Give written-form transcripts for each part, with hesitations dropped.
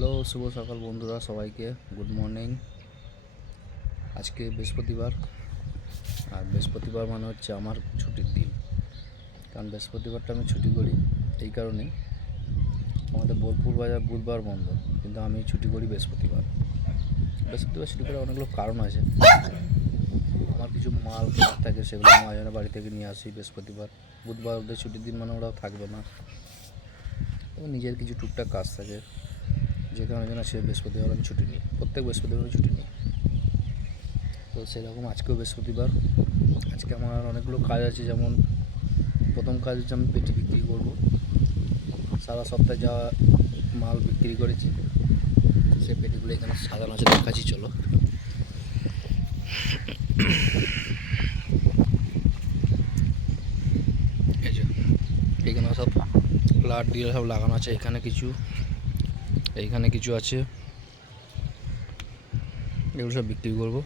Hello, শুভ সকাল বন্ধুরা, সবাইকে গুড মর্নিং। আজকে বৃহস্পতিবার, আর বৃহস্পতিবার মানে হচ্ছে আমার ছুটির দিন। কারণ বৃহস্পতিবারটা আমি ছুটি করি এই কারণে, আমাদের বোলপুর বাজার বুধবার বন্ধ, কিন্তু আমি ছুটি করি বৃহস্পতিবার। বৃহস্পতিবার ছুটি করার অনেকগুলো কারণ আছে। আমার কিছু মাল কেনার থাকে, সেগুলো মহাজনের বাড়ি থেকে নিয়ে আসি বৃহস্পতিবার। বুধবার ওদের ছুটির দিন মানে ওরাও থাকবে না, এবং নিজের কিছু টুকটাক কাজ থাকে, যে কারণে সে বৃহস্পতিবার আমি ছুটি নিই, প্রত্যেক বৃহস্পতিবার আমি ছুটি নিই। তো সেরকম আজকেও বৃহস্পতিবার। আজকে আমার অনেকগুলো কাজ আছে, যেমন প্রথম কাজ হচ্ছে আমি পেটি বিক্রি করবো। সারা সপ্তাহে যা মাল বিক্রি করেছি সে পেটিগুলো এখানে সাজানো আছে, দেখাচ্ছি চলো। এই যে এখানে সব লাট দিয়ে সব লাগানো আছে, এখানে কিছু, এইখানে কিছু আছে, এগুলো সব বিক্রি করবো।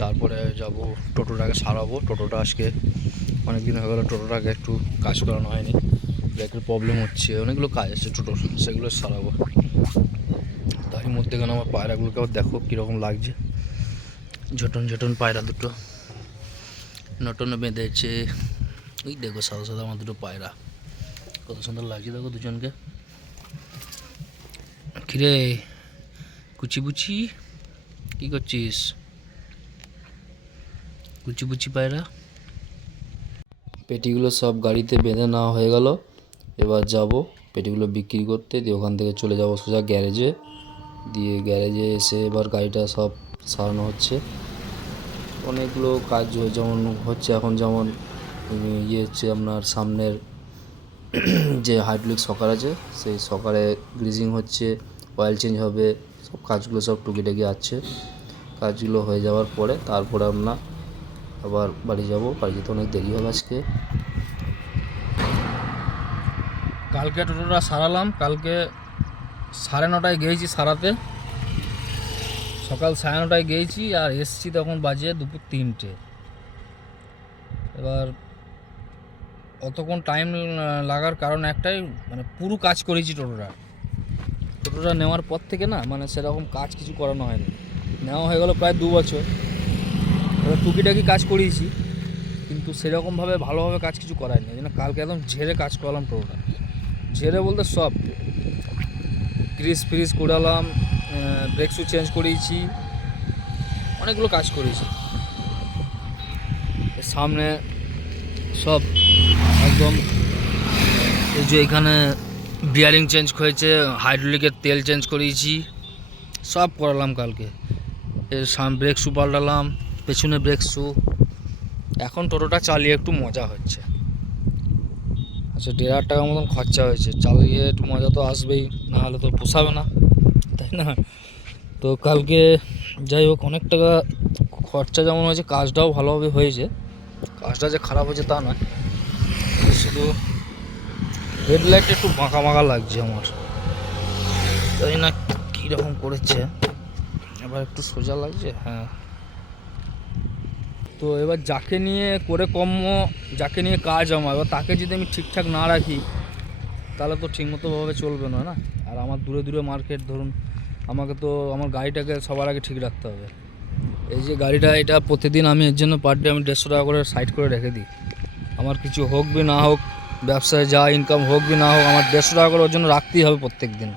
তারপরে যাব টোটোটাকে সারাবো। টোটোটা আজকে অনেক দিন হয়ে গেলো, টোটোটাকে একটু কাজ করানো হয়নি, ব্রেকের প্রবলেম হচ্ছে, অনেকগুলো কাজ আছে টোটোর, সেগুলো সারাবো। তারই মধ্যেখানে আমার পায়রাগুলোকে আবার দেখো কীরকম লাগছে, ঝটন ঝটন পায়রা দুটো নটনে বেঁধেছে। ওই দেখো সাদা সাদা আমার দুটো পায়রা, কত সুন্দর লাগছে দেখো দুজনকে। কিরে কুচি বুচি, কী করছিস? কুচি বুচি পায়রা। পেটিগুলো সব গাড়িতে বেঁধে নেওয়া হয়ে গেল। এবার যাব পেটিগুলো বিক্রি করতে, দিয়ে ওখান থেকে চলে যাব সোজা গ্যারেজে। দিয়ে গ্যারেজে এসে এবার গাড়িটা সব সারানো হচ্ছে। অনেকগুলো কাজ যেমন হচ্ছে এখন, যেমন হচ্ছে আপনার সামনের যে হাইড্রোলিক সকার আছে, সেই সকারে গ্রিজিং হচ্ছে, অয়েল চেঞ্জ হবে, সব কাজগুলো সব টুকিটাকি আছে। কাজগুলো হয়ে যাওয়ার পরে তারপরে আমরা আবার বাড়ি যাব। বাড়ি যেতে অনেক দেরি হবে আজকে। কালকে টোটোটা সারালাম, কালকে 9:30 গিয়েছি সারাতে, সকাল 9:30 গিয়েছি, আর এসছি তখন বাজে দুপুর 3টে। এবার অতক্ষণ টাইম লাগার কারণ একটাই, মানে পুরো কাজ করেছি টোটোটা নেওয়ার পর থেকে না, মানে সেরকম কাজ কিছু করানো হয়নি। নেওয়া হয়ে গেল প্রায় 2 বছর। এবার টুকিটাকি কাজ করিয়েছি, কিন্তু সেরকমভাবে ভালোভাবে কাজ কিছু করায়নি। এই জন্য কালকে একদম ঝেড়ে কাজ করালাম টোটোটা। ঝেড়ে বলতে সব গ্রিস ফ্রিজ করালাম, ব্রেক শু চেঞ্জ করিয়েছি, অনেকগুলো কাজ করেছি। সামনে সব একদম, এই যে এখানে বিয়ারিং চেঞ্জ হয়েছে, হাইড্রোলিকের তেল চেঞ্জ করিয়েছি, সব করালাম কালকে। এর ব্রেক শু পাল্টালাম, পেছনে ব্রেক শু। এখন টোটোটা চালিয়ে একটু মজা হচ্ছে। আচ্ছা, 1,500 টাকার মতন খরচা হয়েছে, চালিয়ে একটু মজা তো আসবেই, না হলে তো পোষাবে না, তাই না? তো কালকে যাই হোক অনেক টাকা খরচা যেমন হয়েছে, কাজটাও ভালোভাবে হয়েছে। কাজটা যে খারাপ হয়েছে তা নয়, শুধু হেডলাইট একটু বাঁকা বাঁকা লাগছে আমার, তাই না কীরকম করেছে। এবার একটু সোজা লাগছে, হ্যাঁ। তো এবার যাকে নিয়ে করে কর্ম, যাকে নিয়ে কাজ আমার, এবার তাকে যদি আমি ঠিকঠাক না রাখি তাহলে তো ঠিকমতোভাবে চলবে না। আর আমার দূরে দূরে মার্কেট, ধরুন আমাকে তো আমার গাড়িটাকে সবার আগে ঠিক রাখতে হবে। এই যে গাড়িটা, এটা প্রতিদিন আমি এর জন্য পার ডে আমি 150 টাকা করে সাইড করে রেখে দিই। আমার কিছু হোক কি না হোক, ব্যবসায় যা ইনকাম হোক কি না হোক, আমার 150 টাকা করে ওর জন্য রাখতেই হবে প্রত্যেক দিন।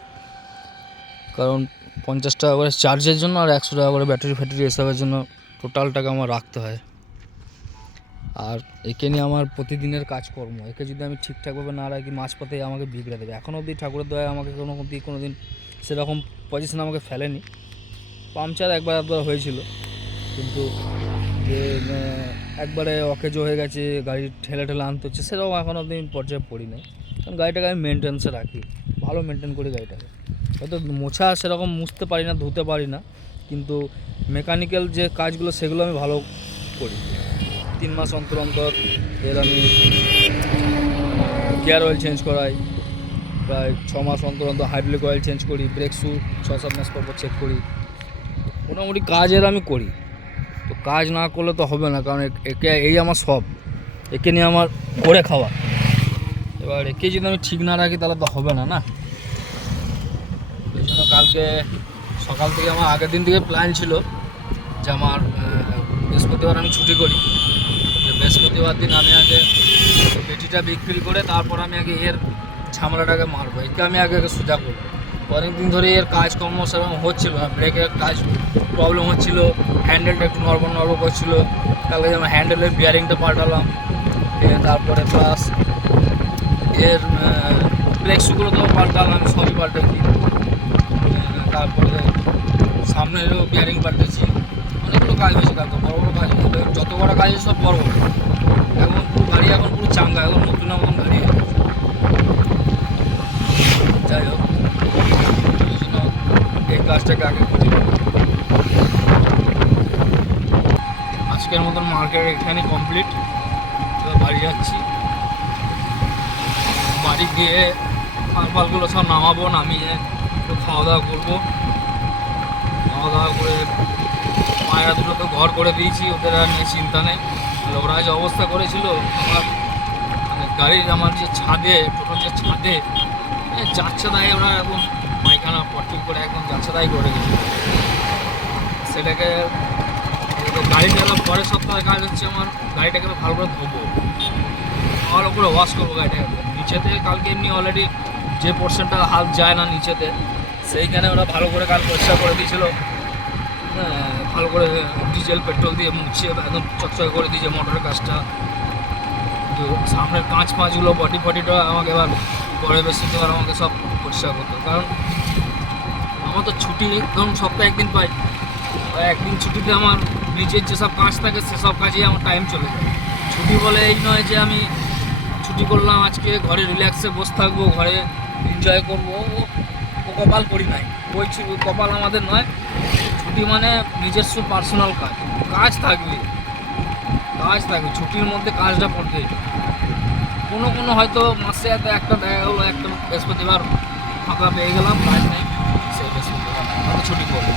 কারণ 50 টাকা করে চার্জের জন্য আর 100 টাকা করে ব্যাটারি ফ্যাটারি এসবের জন্য টোটাল টাকা আমার রাখতে হয়। আর একে নিয়ে আমার প্রতিদিনের কাজকর্ম, একে যদি আমি ঠিকঠাকভাবে না রাখি, মাঝপথে আমাকে বিগড়ে দেবে। এখনও অবধি ঠাকুরের দয়ায় আমাকে কোনো দিন সেরকম পজিশন আমাকে ফেলেনি। পাংচার একবার হয়েছিল, কিন্তু যে একবারে অকেজো হয়ে গেছে, গাড়ি ঠেলে আনতে হচ্ছে, সেরকম এখন অবধি পর্যায়ে পড়ি নাই। কারণ গাড়িটাকে আমি মেনটেন্সে রাখি, ভালো মেনটেন করি গাড়িটাকে। হয়তো মোছা সেরকম মুছতে পারি না, ধুতে পারি না, কিন্তু মেকানিক্যাল যে কাজগুলো সেগুলো আমি ভালো করি। 3 মাস অন্তর অন্তর এর আমি গিয়ার অয়েল চেঞ্জ করাই, প্রায় 6 মাস অন্তর অন্তর হাইড্রোলিক অয়েল চেঞ্জ করি, ব্রেক শু 6-7 মাস পর চেক করি। মোটামুটি কাজের আমি করি। তো কাজ না করলে তো হবে না, কারণ একে এই আমার সব, একে নিয়ে আমার করে খাওয়া। এবার একে যদি আমি ঠিক না রাখি তাহলে তো হবে না, না? এই জন্য কালকে সকাল থেকে আমার আগের দিন থেকে প্ল্যান ছিল যে আমার বৃহস্পতিবার আমি ছুটি করি, যে বৃহস্পতিবার দিন আমি আগে পেটিটা বিক্রি করে তারপর আমি আগে এর ঝামেলাটাকে মারবো, একে আমি আগে সোজা করবো। অনেকদিন ধরে এর কাজকর্ম সেরকম হচ্ছিল না, ব্রেকের কাজ প্রবলেম হচ্ছিলো, হ্যান্ডেলটা একটু নড়বড় করছিলো। তাহলে যেমন হ্যান্ডেলের বিয়ারিংটা পাল্টালাম, তারপরে প্লাস এর ব্রেকসগুলো তো পাল্টালাম, সবই পাল্টেছি। তারপরে সামনেরও বিয়ারিং পাল্টেছি, অনেকগুলো কাজ হয়েছে কালকে, বড় বড় কাজ হয়েছে। যত বড় কাজ হয়েছে সব বড় বড়। এখন পুরো গাড়ি এখন পুরো চাঙ্গা, এখন নতুন মতন গাড়ি হয়ে গেছে। যাই হোক, এই জন্য এই কাজটাকে আগে করে আজকের মতন মার্কেট এখানে কমপ্লিট। বাড়ি যাচ্ছি, বাড়ি গিয়ে মালগুলো সব নামাবো, নামিয়ে একটু খাওয়া দাওয়া করবো। খাওয়া দাওয়া করে পায়রা দুটো তো ঘর করে দিয়েছি, ওদের আর নিয়ে চিন্তা নেই। ওরা যে অবস্থা করেছিল আমার মানে গাড়ির, আমার যে ছাদে, টোটাল যে ছাদে যাচ্ছে দায়, ওরা এখন পায়খানা পট্টি করে একদম যাচ্ছে দায় করে গেছে। সেটাকে গাড়িটা পরের সপ্তাহে কাজ হচ্ছে আমার, গাড়িটাকে ভালো করে ধোবো, ভালো করে ওয়াশ করবো গাড়িটাকে। নিচেতে কালকে এমনি অলরেডি যে পোর্শনটা হাত যায় না নিচেতে, সেইখানে ওরা ভালো করে কাল পরিষ্কার করে দিয়েছিলো। ভালো করে ডিজেল পেট্রোল দিয়ে মুছিয়ে একদম চকচকে করে দিয়েছে মোটরের কাজটা। তো সামনের কাঁচগুলো বডিটা আমাকে এবার পরে বৃহস্পতিবার আমাকে সব পরিষ্কার করতে, কারণ আমার তো ছুটি ধরুন সপ্তাহে একদিন পাই, একদিন ছুটিতে আমার নিজের যেসব কাজ থাকে সেসব কাজেই আমার টাইম চলে যায়। ছুটি বলে এই নয় যে আমি ছুটি করলাম আজকে ঘরে রিল্যাক্সে বসে থাকবো, ঘরে এনজয় করবো, ও কপাল করি নাই, ওই কপাল আমাদের নয়। ছুটি মানে নিজস্ব পার্সোনাল কাজ থাকবে, ছুটির মধ্যে কাজটা পড়বে। কোনো হয়তো মাসে একটা দেখা হলো, একটা বৃহস্পতিবার ফাঁকা পেয়ে গেলাম, কাজ নেই, সেই বৃহস্পতিবার ছুটি করবো।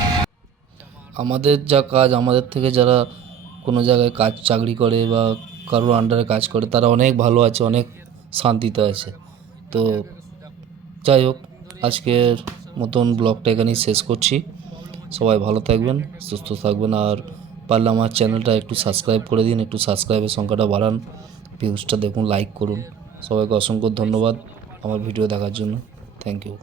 আমাদের যা কাজ, আমাদের থেকে যারা কোনো জায়গায় চাকরি করে বা কারোর আন্ডারে কাজ করে, তারা অনেক ভালো আছে, অনেক শান্তিতে আছে। তো যাই হোক, আজকের মতন ব্লগটা এখানেই শেষ করছি। সবাই ভালো থাকবেন, সুস্থ থাকবেন, আর পারলে আমার চ্যানেলটা একটু সাবস্ক্রাইব করে দিন, একটু সাবস্ক্রাইবের সংখ্যাটা বাড়ান, ভিউজটা দেখুন, লাইক করুন। সবাইকে অসংখ্য ধন্যবাদ আমার ভিডিও দেখার জন্য। Thank you.